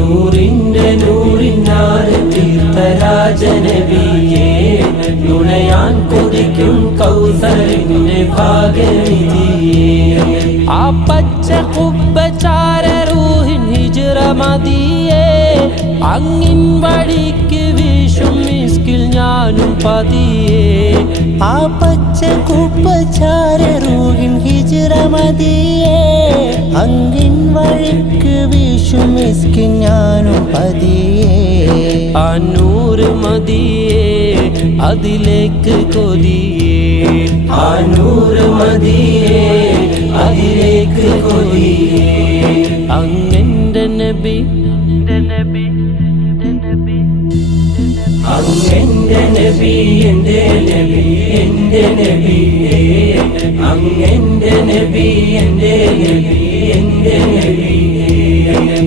നൂറിന്റെ നൂറിനാറ് തീർത്ഥരാജനബിയേ നുണയാൻ കൊതിക്കും കൗസലിന്റെ ഭാഗനിധിയേ ആ പച്ച കുപ്പച്ചാര റൂഹിൻ ഹിജ്റ അങ്ങിൻ വഴിക്ക് വീശും മിസ്കിൽ ഞാനും പതിയേ. ആ പച്ച കുപ്പച്ചാര റൂഹിൻ ഹിജ്റ മിസ്കിൻ ഞാനും പതിയേ ആ നൂറ് മതിയേ അതിലേക്ക് കൊതിയേ ആ നൂറ് മതിയേ അതിലേക്ക് കൊതിയേ അങ്ങന്റെ നബി അങ്ങെന്റെ നബി എന്റെ നബി എന്റെ നബി അങ്ങെന്റെ നബി എന്റെ നബി എന്റെ നബിയേ